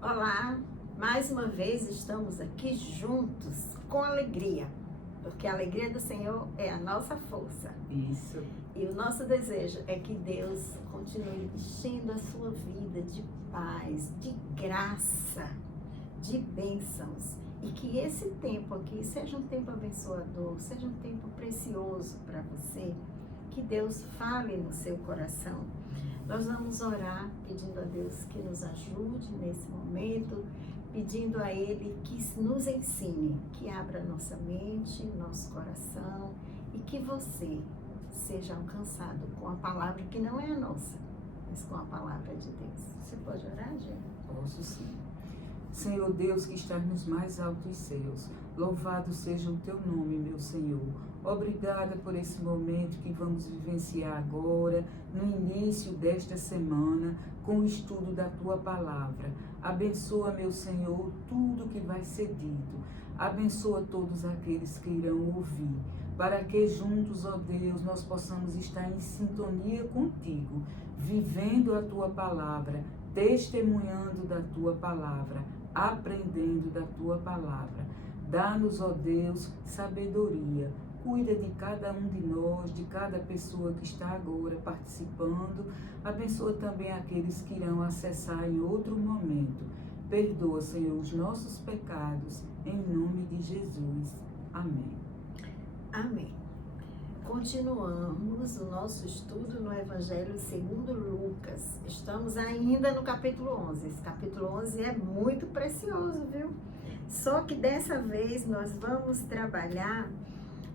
Olá, mais uma vez estamos aqui juntos com alegria, porque a alegria do Senhor é a nossa força. Isso. E o nosso desejo é que Deus continue enchendo a sua vida de paz, de graça, de bênçãos. E que esse tempo aqui seja um tempo abençoador, seja um tempo precioso para você, que Deus fale no seu coração. Nós vamos orar pedindo a Deus que nos ajude nesse momento, pedindo a Ele que nos ensine, que abra nossa mente, nosso coração e que você seja alcançado com a palavra que não é a nossa, mas com a palavra de Deus. Você pode orar, gente? Posso sim. Senhor Deus que estás nos mais altos céus, louvado seja o teu nome, meu Senhor. Obrigada por esse momento que vamos vivenciar agora, no início desta semana, com o estudo da tua palavra. Abençoa, meu Senhor, tudo que vai ser dito. Abençoa todos aqueles que irão ouvir, para que juntos, ó Deus, nós possamos estar em sintonia contigo, vivendo a tua palavra, testemunhando da tua palavra, aprendendo da tua palavra. Dá-nos, ó Deus, sabedoria. Cuida de cada um de nós, de cada pessoa que está agora participando. Abençoa também aqueles que irão acessar em outro momento. Perdoa, Senhor, os nossos pecados, em nome de Jesus. Amém. Amém. Continuamos o nosso estudo no Evangelho segundo Lucas. Estamos ainda no capítulo 11. Esse capítulo 11 é muito precioso, viu? Só que dessa vez nós vamos trabalhar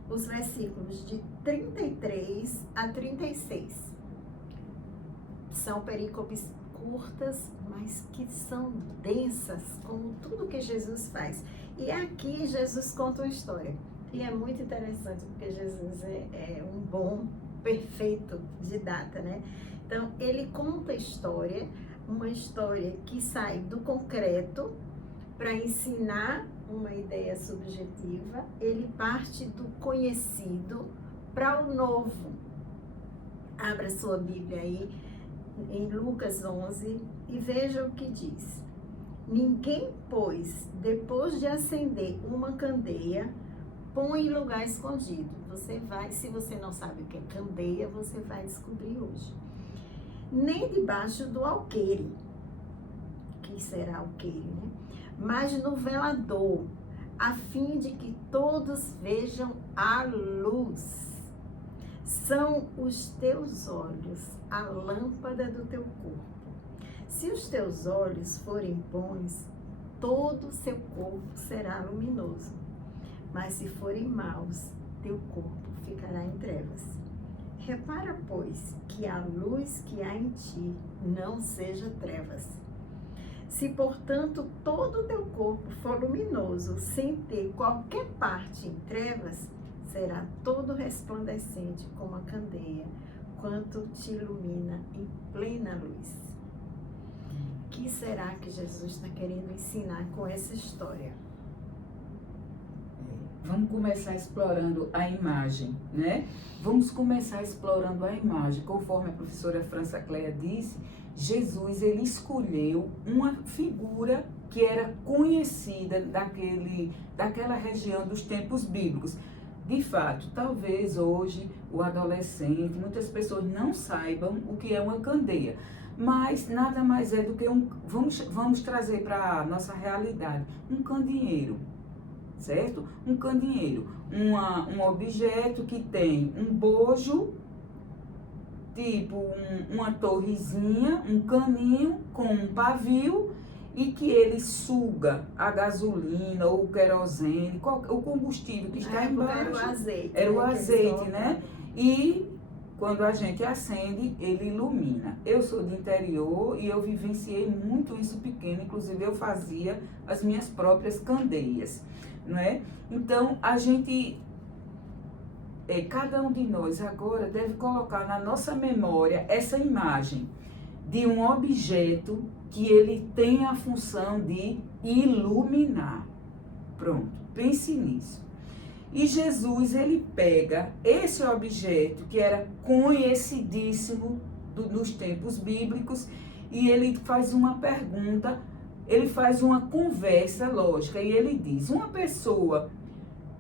os versículos de 33 a 36. São perícopes curtas, mas que são densas, como tudo que Jesus faz. E aqui Jesus conta uma história. E é muito interessante, porque Jesus é um bom, perfeito didata, né? Então, ele conta a história, uma história que sai do concreto para ensinar uma ideia subjetiva. Ele parte do conhecido para o novo. Abra sua Bíblia aí, em Lucas 11, e veja o que diz. Ninguém, pois, depois de acender uma candeia, põe em lugar escondido. Você vai, se você não sabe o que é candeia, você vai descobrir hoje. Nem debaixo do alqueire, que será alqueire, né? Mas no velador, a fim de que todos vejam a luz. São os teus olhos a lâmpada do teu corpo. Se os teus olhos forem bons, todo o seu corpo será luminoso. Mas se forem maus, teu corpo ficará em trevas. Repara, pois, que a luz que há em ti não seja trevas. Se, portanto, todo o teu corpo for luminoso, sem ter qualquer parte em trevas, será todo resplandecente como a candeia, quanto te ilumina em plena luz. O que será que Jesus está querendo ensinar com essa história? Vamos começar explorando a imagem, né? Vamos começar explorando a imagem. Conforme a professora França Cléia disse, Jesus, ele escolheu uma figura que era conhecida daquela região dos tempos bíblicos. De fato, talvez hoje o adolescente, muitas pessoas não saibam o que é uma candeia, mas nada mais é do que vamos trazer para a nossa realidade, um candeeiro. Certo? Um candeeiro, um objeto que tem um bojo, tipo uma torrezinha, um caninho com um pavio e que ele suga a gasolina ou o querosene, o combustível que está embaixo. Era o azeite. Era o azeite, né? E quando a gente acende, ele ilumina. Eu sou de interior e eu vivenciei muito isso pequeno, inclusive eu fazia as minhas próprias candeias. Não é? Então, a gente, cada um de nós agora deve colocar na nossa memória essa imagem de um objeto que ele tem a função de iluminar. Pronto, pense nisso. E Jesus, ele pega esse objeto que era conhecidíssimo nos tempos bíblicos e ele faz uma pergunta ele faz uma conversa lógica e ele diz, uma pessoa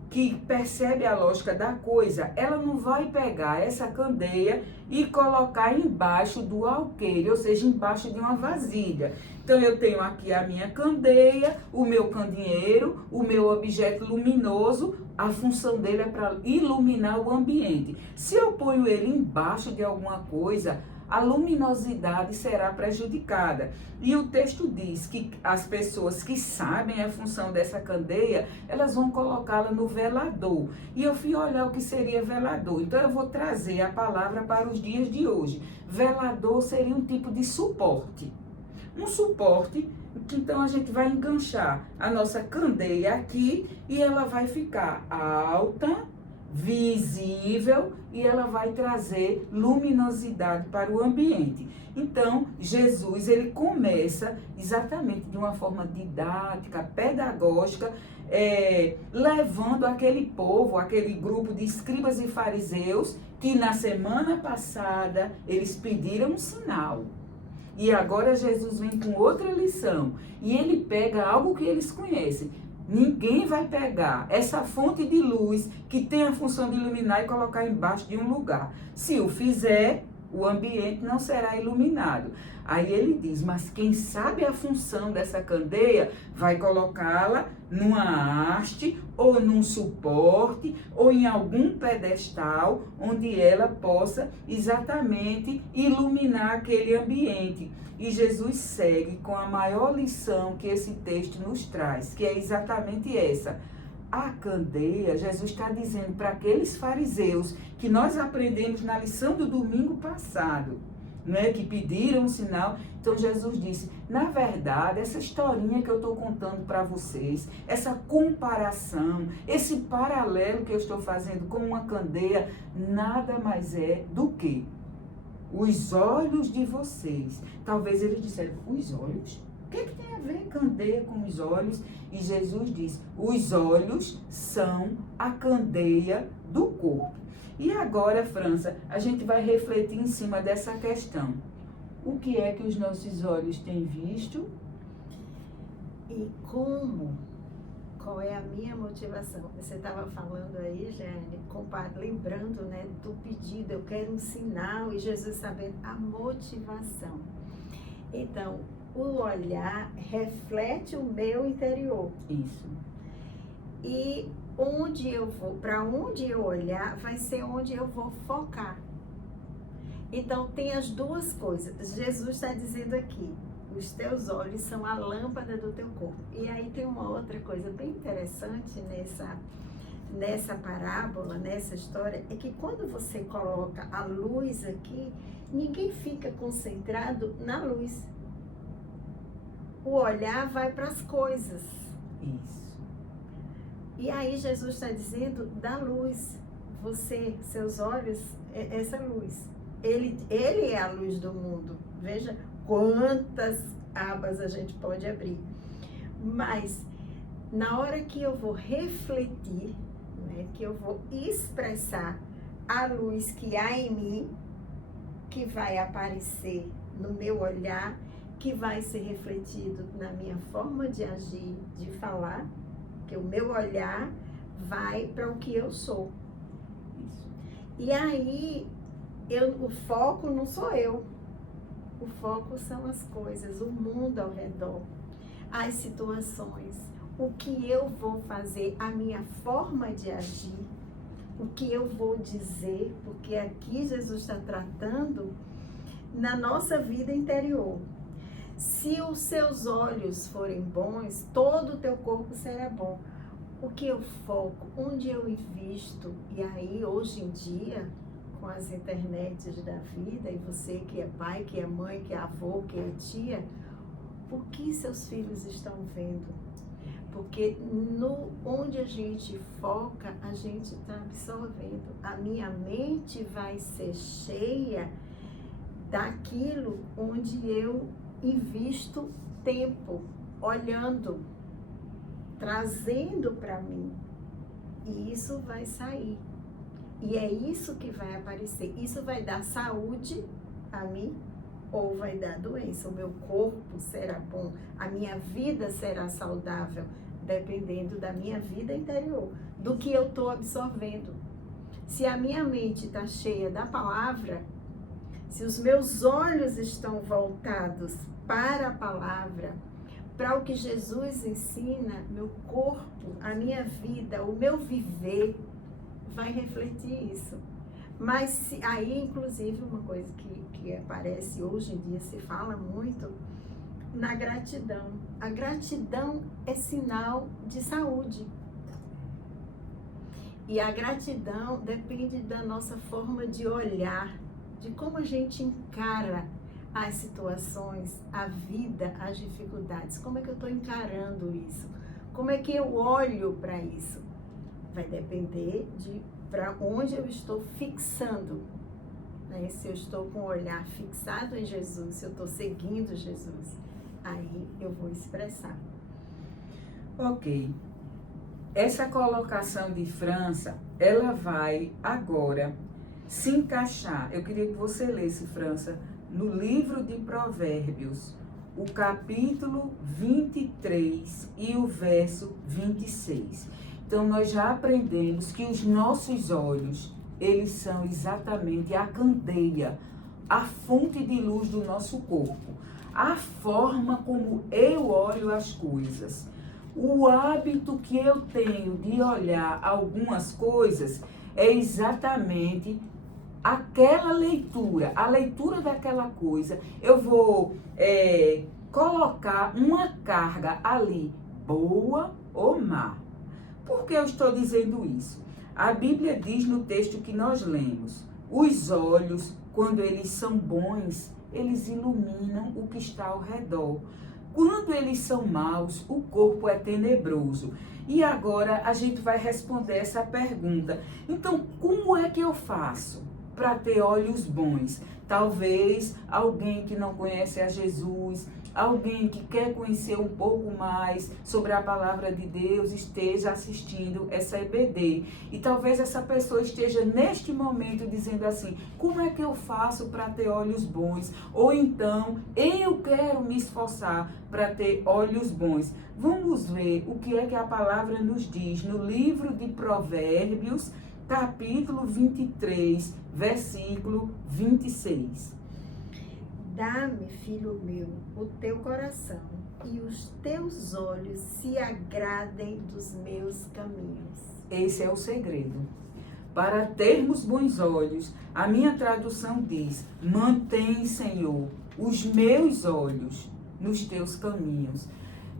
que percebe a lógica da coisa, ela não vai pegar essa candeia e colocar embaixo do alqueire, ou seja, embaixo de uma vasilha. Então eu tenho aqui a minha candeia, o meu candeeiro, o meu objeto luminoso, a função dele é para iluminar o ambiente. Se eu ponho ele embaixo de alguma coisa, a luminosidade será prejudicada. E o texto diz que as pessoas que sabem a função dessa candeia, elas vão colocá-la no velador. E eu fui olhar o que seria velador. Então eu vou trazer a palavra para os dias de hoje. Velador seria um tipo de suporte. Um suporte que então a gente vai enganchar a nossa candeia aqui e ela vai ficar alta, visível e ela vai trazer luminosidade para o ambiente. Então, Jesus, ele começa exatamente de uma forma didática, pedagógica, levando aquele povo, aquele grupo de escribas e fariseus, que na semana passada eles pediram um sinal. E agora Jesus vem com outra lição. E ele pega algo que eles conhecem. Ninguém vai pegar essa fonte de luz que tem a função de iluminar e colocar embaixo de um lugar. Se o fizer, o ambiente não será iluminado. Aí ele diz, mas quem sabe a função dessa candeia vai colocá-la numa haste ou num suporte ou em algum pedestal onde ela possa exatamente iluminar aquele ambiente. E Jesus segue com a maior lição que esse texto nos traz, que é exatamente essa. A candeia, Jesus está dizendo para aqueles fariseus que nós aprendemos na lição do domingo passado, né, que pediram um sinal. Então Jesus disse, na verdade, essa historinha que eu estou contando para vocês, essa comparação, esse paralelo que eu estou fazendo com uma candeia, nada mais é do que os olhos de vocês. Talvez eles disseram, os olhos? O que tem a ver candeia com os olhos? E Jesus diz, os olhos são a candeia do corpo. E agora, França, a gente vai refletir em cima dessa questão. O que é que os nossos olhos têm visto? E como? Qual é a minha motivação? Você estava falando aí, Jane, lembrando, né, do pedido, eu quero um sinal, e Jesus sabendo a motivação. Então, o olhar reflete o meu interior. Isso. E onde eu vou, para onde eu olhar, vai ser onde eu vou focar. Então, tem as duas coisas. Jesus está dizendo aqui, os teus olhos são a lâmpada do teu corpo. E aí tem uma outra coisa bem interessante nessa parábola, nessa história, é que quando você coloca a luz aqui, ninguém fica concentrado na luz. O olhar vai para as coisas. Isso. E aí Jesus está dizendo da luz. Você, seus olhos, é essa luz. Ele é a luz do mundo. Veja quantas abas a gente pode abrir. Mas na hora que eu vou refletir, né, que eu vou expressar a luz que há em mim, que vai aparecer no meu olhar, que vai ser refletido na minha forma de agir, de falar, que o meu olhar vai para o que eu sou. Isso. E aí, o foco não sou eu. O foco são as coisas, o mundo ao redor, as situações, o que eu vou fazer, a minha forma de agir, o que eu vou dizer, porque aqui Jesus está tratando na nossa vida interior. Se os seus olhos forem bons, todo o teu corpo será bom. O que eu foco, onde eu invisto, e aí hoje em dia, com as internets da vida, e você que é pai, que é mãe, que é avô, que é tia, o que seus filhos estão vendo? Porque onde a gente foca, a gente está absorvendo. A minha mente vai ser cheia daquilo onde eu invisto tempo, olhando, trazendo para mim. E isso vai sair. E é isso que vai aparecer. Isso vai dar saúde a mim ou vai dar doença. O meu corpo será bom, a minha vida será saudável, dependendo da minha vida interior, do que eu estou absorvendo. Se a minha mente está cheia da palavra, se os meus olhos estão voltados para a palavra, para o que Jesus ensina, meu corpo, a minha vida, o meu viver vai refletir isso. Mas aí, inclusive, uma coisa que aparece hoje em dia, se fala muito, na gratidão. A gratidão é sinal de saúde. E a gratidão depende da nossa forma de olhar, de como a gente encara as situações, a vida, as dificuldades. Como é que eu estou encarando isso? Como é que eu olho para isso? Vai depender de para onde eu estou fixando. Né? Se eu estou com o olhar fixado em Jesus, se eu estou seguindo Jesus, aí eu vou expressar. Ok. Essa colocação de França, ela vai agora se encaixar. Eu queria que você lesse, França, no livro de Provérbios, o capítulo 23 e o verso 26. Então, nós já aprendemos que os nossos olhos, eles são exatamente a candeia, a fonte de luz do nosso corpo, a forma como eu olho as coisas. O hábito que eu tenho de olhar algumas coisas é exatamente aquela leitura, a leitura daquela coisa. Eu vou colocar uma carga ali, boa ou má. Por que eu estou dizendo isso? A Bíblia diz no texto que nós lemos, os olhos, quando eles são bons, eles iluminam o que está ao redor. Quando eles são maus, o corpo é tenebroso. E agora a gente vai responder essa pergunta. Então, como é que eu faço para ter olhos bons? Talvez alguém que não conhece a Jesus, alguém que quer conhecer um pouco mais sobre a palavra de Deus, esteja assistindo essa EBD. E talvez essa pessoa esteja neste momento dizendo assim, como é que eu faço para ter olhos bons? Ou então, eu quero me esforçar para ter olhos bons. Vamos ver o que é que a palavra nos diz no livro de Provérbios, capítulo 23, versículo 26. Dá-me, filho meu, o teu coração, e os teus olhos se agradem dos meus caminhos. Esse é o segredo. Para termos bons olhos, a minha tradução diz, mantém, Senhor, os meus olhos nos teus caminhos.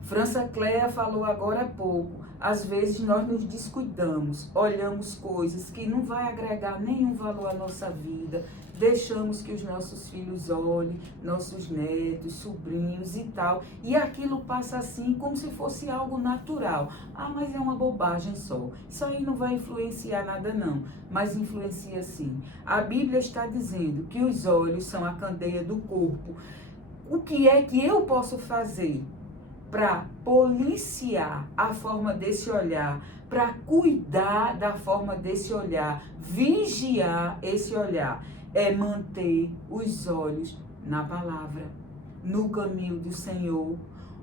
França Cléa falou agora há pouco, às vezes nós nos descuidamos, olhamos coisas que não vai agregar nenhum valor à nossa vida, deixamos que os nossos filhos olhem, nossos netos, sobrinhos e tal, e aquilo passa assim como se fosse algo natural. Ah, mas é uma bobagem só, isso aí não vai influenciar nada não, mas influencia sim. A Bíblia está dizendo que os olhos são a candeia do corpo. O que é que eu posso fazer para policiar a forma desse olhar, para cuidar da forma desse olhar, vigiar esse olhar? É manter os olhos na palavra, no caminho do Senhor,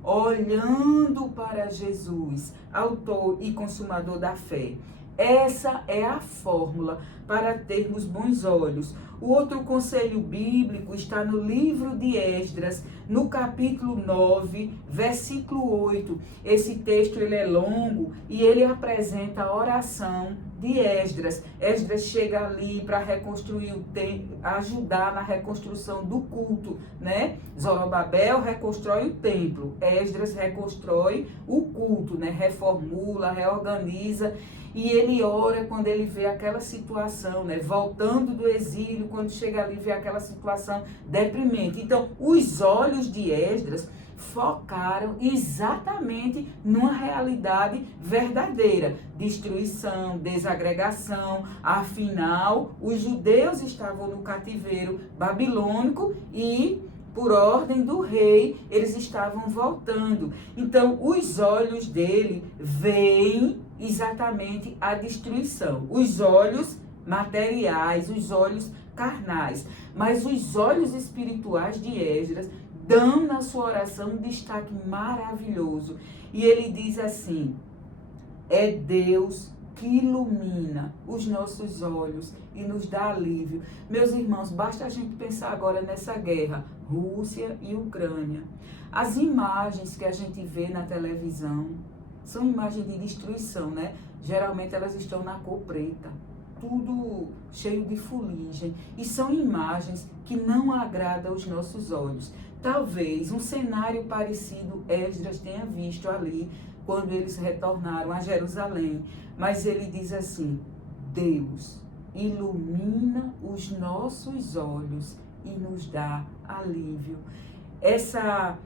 olhando para Jesus, autor e consumador da fé. Essa é a fórmula para termos bons olhos. O outro conselho bíblico está no livro de Esdras, no capítulo 9, versículo 8. Esse texto ele é longo e ele apresenta a oração de Esdras. Esdras chega ali para reconstruir o templo, ajudar na reconstrução do culto, né? Zorobabel reconstrói o templo, Esdras reconstrói o culto, né? Reformula, reorganiza. E ele ora quando ele vê aquela situação, né? Voltando do exílio, quando chega ali, vê aquela situação deprimente. Então, os olhos de Esdras focaram exatamente numa realidade verdadeira. Destruição, desagregação. Afinal, os judeus estavam no cativeiro babilônico e, por ordem do rei, eles estavam voltando. Então, os olhos dele veem exatamente a destruição. Os olhos materiais, os olhos carnais, mas os olhos espirituais de Esdras dão na sua oração um destaque maravilhoso. E ele diz assim: é Deus que ilumina os nossos olhos e nos dá alívio. Meus irmãos, basta a gente pensar agora nessa guerra, Rússia e Ucrânia. As imagens que a gente vê na televisão são imagens de destruição, né? Geralmente elas estão na cor preta, tudo cheio de fuligem. E são imagens que não agradam aos nossos olhos. Talvez um cenário parecido Esdras tenha visto ali, quando eles retornaram a Jerusalém. Mas ele diz assim: Deus ilumina os nossos olhos e nos dá alívio. Essa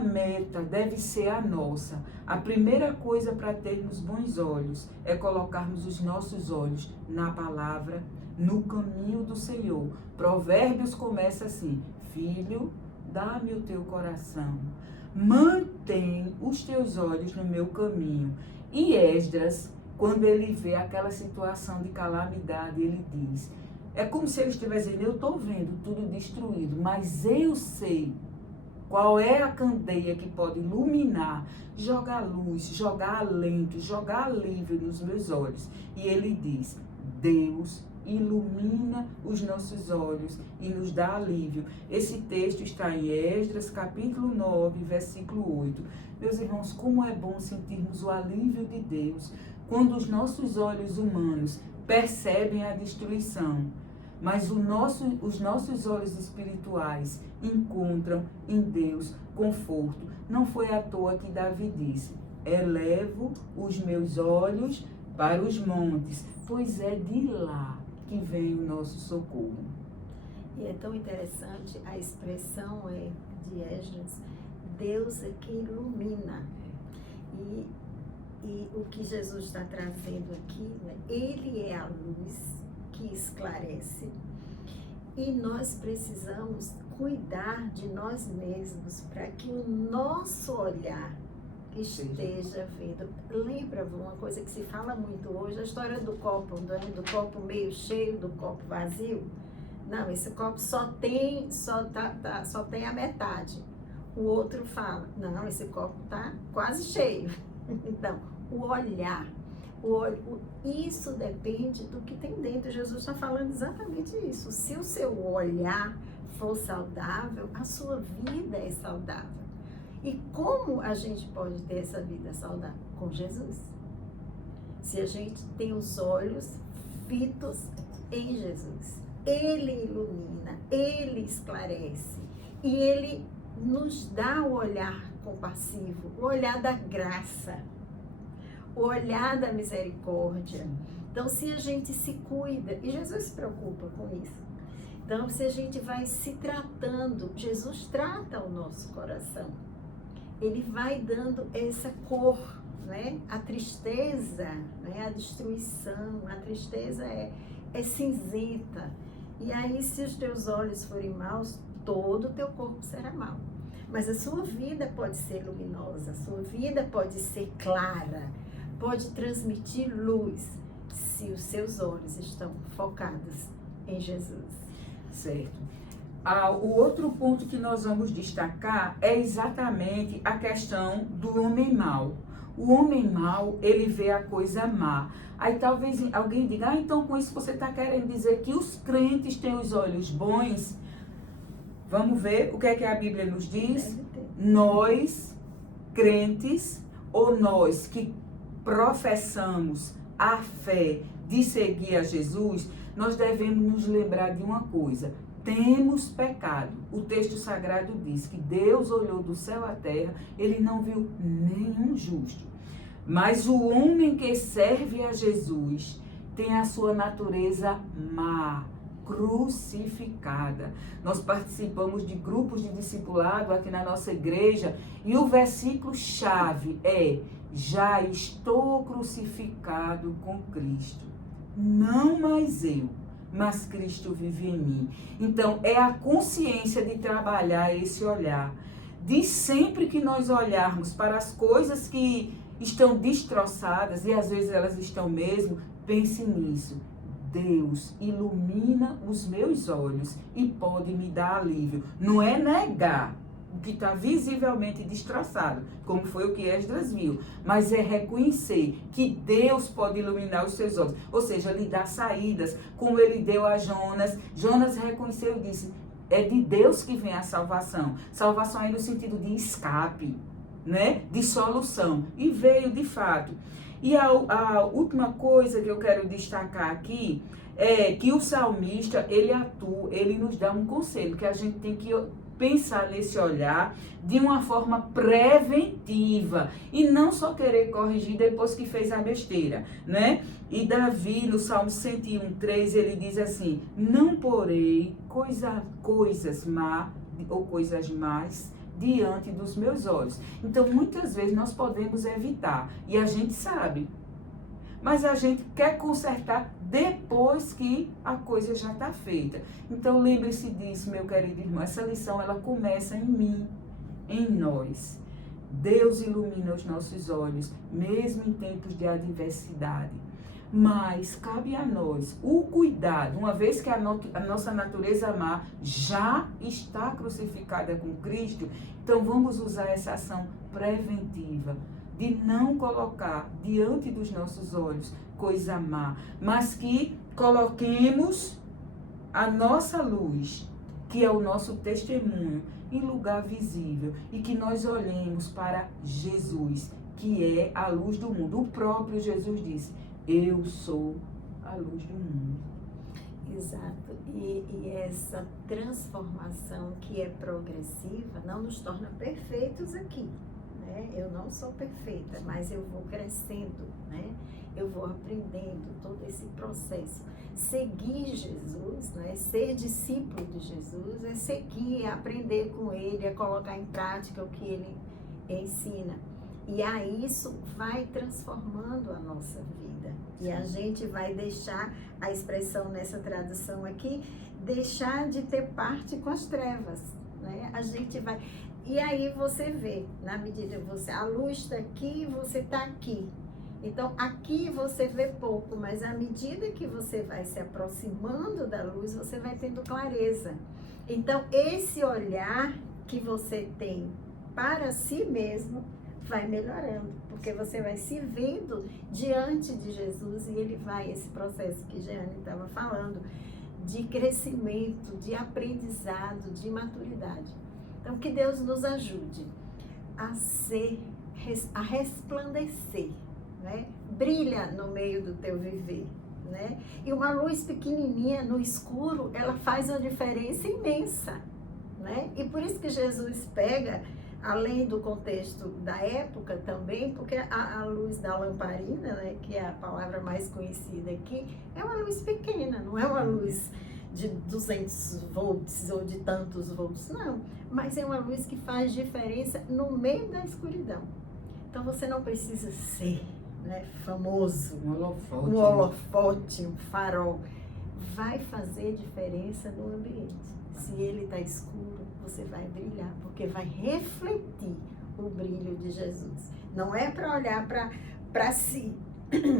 meta deve ser a nossa. A primeira coisa para termos bons olhos é colocarmos os nossos olhos na palavra, no caminho do Senhor. Provérbios começa assim: filho, dá-me o teu coração, mantém os teus olhos no meu caminho. E Esdras, quando ele vê aquela situação de calamidade, ele diz, é como se ele estivesse dizendo: eu estou vendo tudo destruído, mas eu sei qual é a candeia que pode iluminar, jogar luz, jogar alento, jogar alívio nos meus olhos. E ele diz: Deus ilumina os nossos olhos e nos dá alívio. Esse texto está em Esdras, capítulo 9, versículo 8. Meus irmãos, como é bom sentirmos o alívio de Deus quando os nossos olhos humanos percebem a destruição, mas os nossos olhos espirituais encontram em Deus conforto. Não foi à toa que Davi disse: elevo os meus olhos para os montes, pois é de lá que vem o nosso socorro. E é tão interessante a expressão de Esdras: Deus é que ilumina. E o que Jesus está trazendo aqui, né? Ele é a luz que esclarece. E nós precisamos cuidar de nós mesmos para que o nosso olhar esteja vendo. Lembra uma coisa que se fala muito hoje, a história do copo, do copo meio cheio, do copo vazio? Não, esse copo só tem a metade. O outro fala: não, esse copo está quase cheio. Então, o olhar, isso depende do que tem dentro. Jesus está falando exatamente isso. Se o seu olhar for saudável, a sua vida é saudável. E como a gente pode ter essa vida saudável? Com Jesus. Se a gente tem os olhos fitos em Jesus. Ele ilumina, Ele esclarece. E Ele nos dá o olhar compassivo, o olhar da graça, o olhar da misericórdia. Então, se a gente se cuida, e Jesus se preocupa com isso. Então, se a gente vai se tratando, Jesus trata o nosso coração. Ele vai dando essa cor, né? A tristeza, né? A destruição, a tristeza é cinzenta. E aí, se os teus olhos forem maus, todo o teu corpo será mau. Mas a sua vida pode ser luminosa, a sua vida pode ser clara, pode transmitir luz, se os seus olhos estão focados em Jesus. Certo. O outro ponto que nós vamos destacar é exatamente a questão do homem mau. O homem mau, ele vê a coisa má. Aí talvez alguém diga: então com isso você está querendo dizer que os crentes têm os olhos bons? Vamos ver o que é que a Bíblia nos diz? Nós, crentes, ou nós que professamos a fé de seguir a Jesus, nós devemos nos lembrar de uma coisa: temos pecado. O texto sagrado diz que Deus olhou do céu à terra, Ele não viu nenhum justo. Mas o homem que serve a Jesus tem a sua natureza má, crucificada. Nós participamos de grupos de discipulado aqui na nossa igreja e o versículo chave é: já estou crucificado com Cristo. Não mais eu, mas Cristo vive em mim. Então, é a consciência de trabalhar esse olhar. De sempre que nós olharmos para as coisas que estão destroçadas, e às vezes elas estão mesmo, pense nisso. Deus ilumina os meus olhos e pode me dar alívio. Não é negar o que está visivelmente destroçado, como foi o que Esdras viu, mas é reconhecer que Deus pode iluminar os seus olhos, ou seja, lhe dar saídas, como ele deu a Jonas. Jonas reconheceu e disse, é de Deus que vem a salvação. Salvação aí no sentido de escape, né? De solução. E veio de fato. E a última coisa que eu quero destacar aqui é que o salmista, ele atua, ele nos dá um conselho, que a gente tem que pensar nesse olhar de uma forma preventiva e não só querer corrigir depois que fez a besteira, né? E Davi, no Salmo 101:3, ele diz assim, não porei coisas má ou coisas más diante dos meus olhos. Então, muitas vezes nós podemos evitar, e a gente sabe, mas a gente quer consertar depois que a coisa já está feita. Então, lembre-se disso, meu querido irmão, essa lição, ela começa em mim, em nós. Deus ilumina os nossos olhos, mesmo em tempos de adversidade. Mas cabe a nós o cuidado, uma vez que a nossa natureza má já está crucificada com Cristo, então vamos usar essa ação preventiva de não colocar diante dos nossos olhos coisa má, mas que coloquemos a nossa luz, que é o nosso testemunho, em lugar visível e que nós olhemos para Jesus, que é a luz do mundo. O próprio Jesus disse, eu sou a luz do mundo. Exato. E essa transformação que é progressiva não nos torna perfeitos aqui, né? Eu não sou perfeita, mas eu vou crescendo, né? Eu vou aprendendo todo esse processo. Seguir Jesus, né? Ser discípulo de Jesus é seguir, é aprender com Ele, é colocar em prática o que Ele ensina. E aí isso vai transformando a nossa vida. E a gente vai deixar, a expressão nessa tradução aqui, deixar de ter parte com as trevas, né? A gente vai... E aí você vê, na medida que você... A luz está aqui, você está aqui. Então, aqui você vê pouco, mas à medida que você vai se aproximando da luz, você vai tendo clareza. Então, esse olhar que você tem para si mesmo vai melhorando, porque você vai se vendo diante de Jesus e ele vai, esse processo que Jeane estava falando, de crescimento, de aprendizado, de maturidade. Então, que Deus nos ajude a resplandecer, né? Brilha no meio do teu viver, né? E uma luz pequenininha no escuro, ela faz uma diferença imensa, né? E por isso que Jesus pega, além do contexto da época também, porque a luz da lamparina, né, que é a palavra mais conhecida aqui, é uma luz pequena, não é uma luz de 200 volts ou de tantos volts, não. Mas é uma luz que faz diferença no meio da escuridão. Então você não precisa ser, né, famoso, um holofote, um farol. Vai fazer diferença no ambiente. Se ele está escuro, você vai brilhar, porque vai refletir o brilho de Jesus. Não é para olhar para si,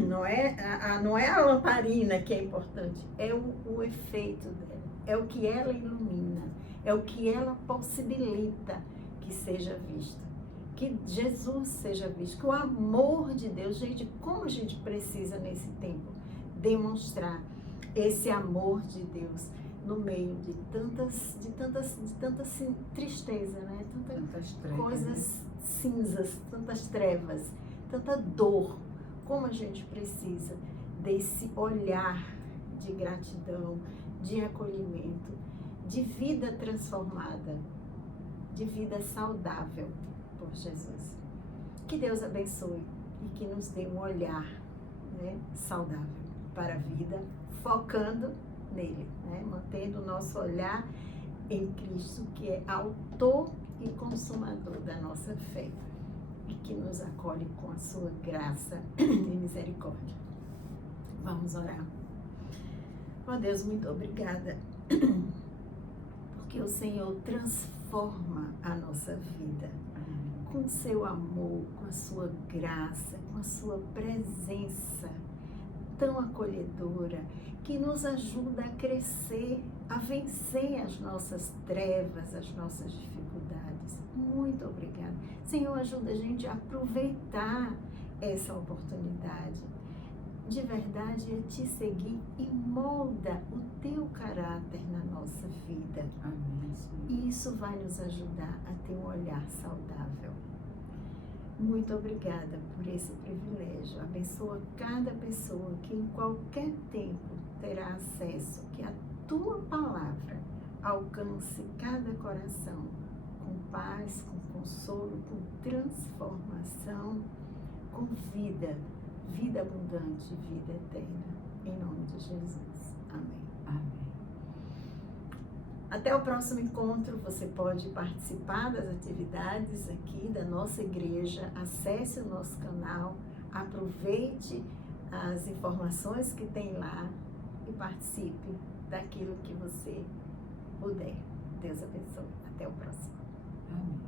não é a lamparina que é importante, é o efeito dela, é o que ela ilumina, é o que ela possibilita que seja visto, que Jesus seja visto, que o amor de Deus, gente, como a gente precisa nesse tempo demonstrar esse amor de Deus no meio de tanta tristeza, né? Tantas coisas cinzas, tantas trevas, tanta dor. Como a gente precisa desse olhar de gratidão, de acolhimento, de vida transformada, de vida saudável por Jesus. Que Deus abençoe e que nos dê um olhar, né, saudável para a vida, focando nele, né? Mantendo o nosso olhar em Cristo, que é autor e consumador da nossa fé e que nos acolhe com a sua graça e misericórdia. Vamos orar. Ó Deus, muito obrigada, porque o Senhor transforma a nossa vida com o seu amor, com a sua graça, com a sua presença. tão acolhedora, que nos ajuda a crescer, a vencer as nossas trevas, as nossas dificuldades. Muito obrigada. Senhor, ajuda a gente a aproveitar essa oportunidade. De verdade, é te seguir e molda o teu caráter na nossa vida. Amém, Senhor. E isso vai nos ajudar a ter um olhar saudável. Muito obrigada por esse privilégio. Abençoa cada pessoa que em qualquer tempo terá acesso, que a tua palavra alcance cada coração com paz, com consolo, com transformação, com vida abundante, vida eterna. Em nome de Jesus. Amém. Amém. Até o próximo encontro. Você pode participar das atividades aqui da nossa igreja. Acesse o nosso canal, aproveite as informações que tem lá e participe daquilo que você puder. Deus abençoe. Até o próximo. Amém.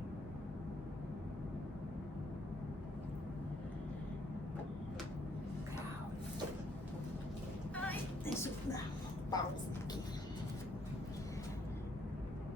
Ai, deixa eu dar uma pausa.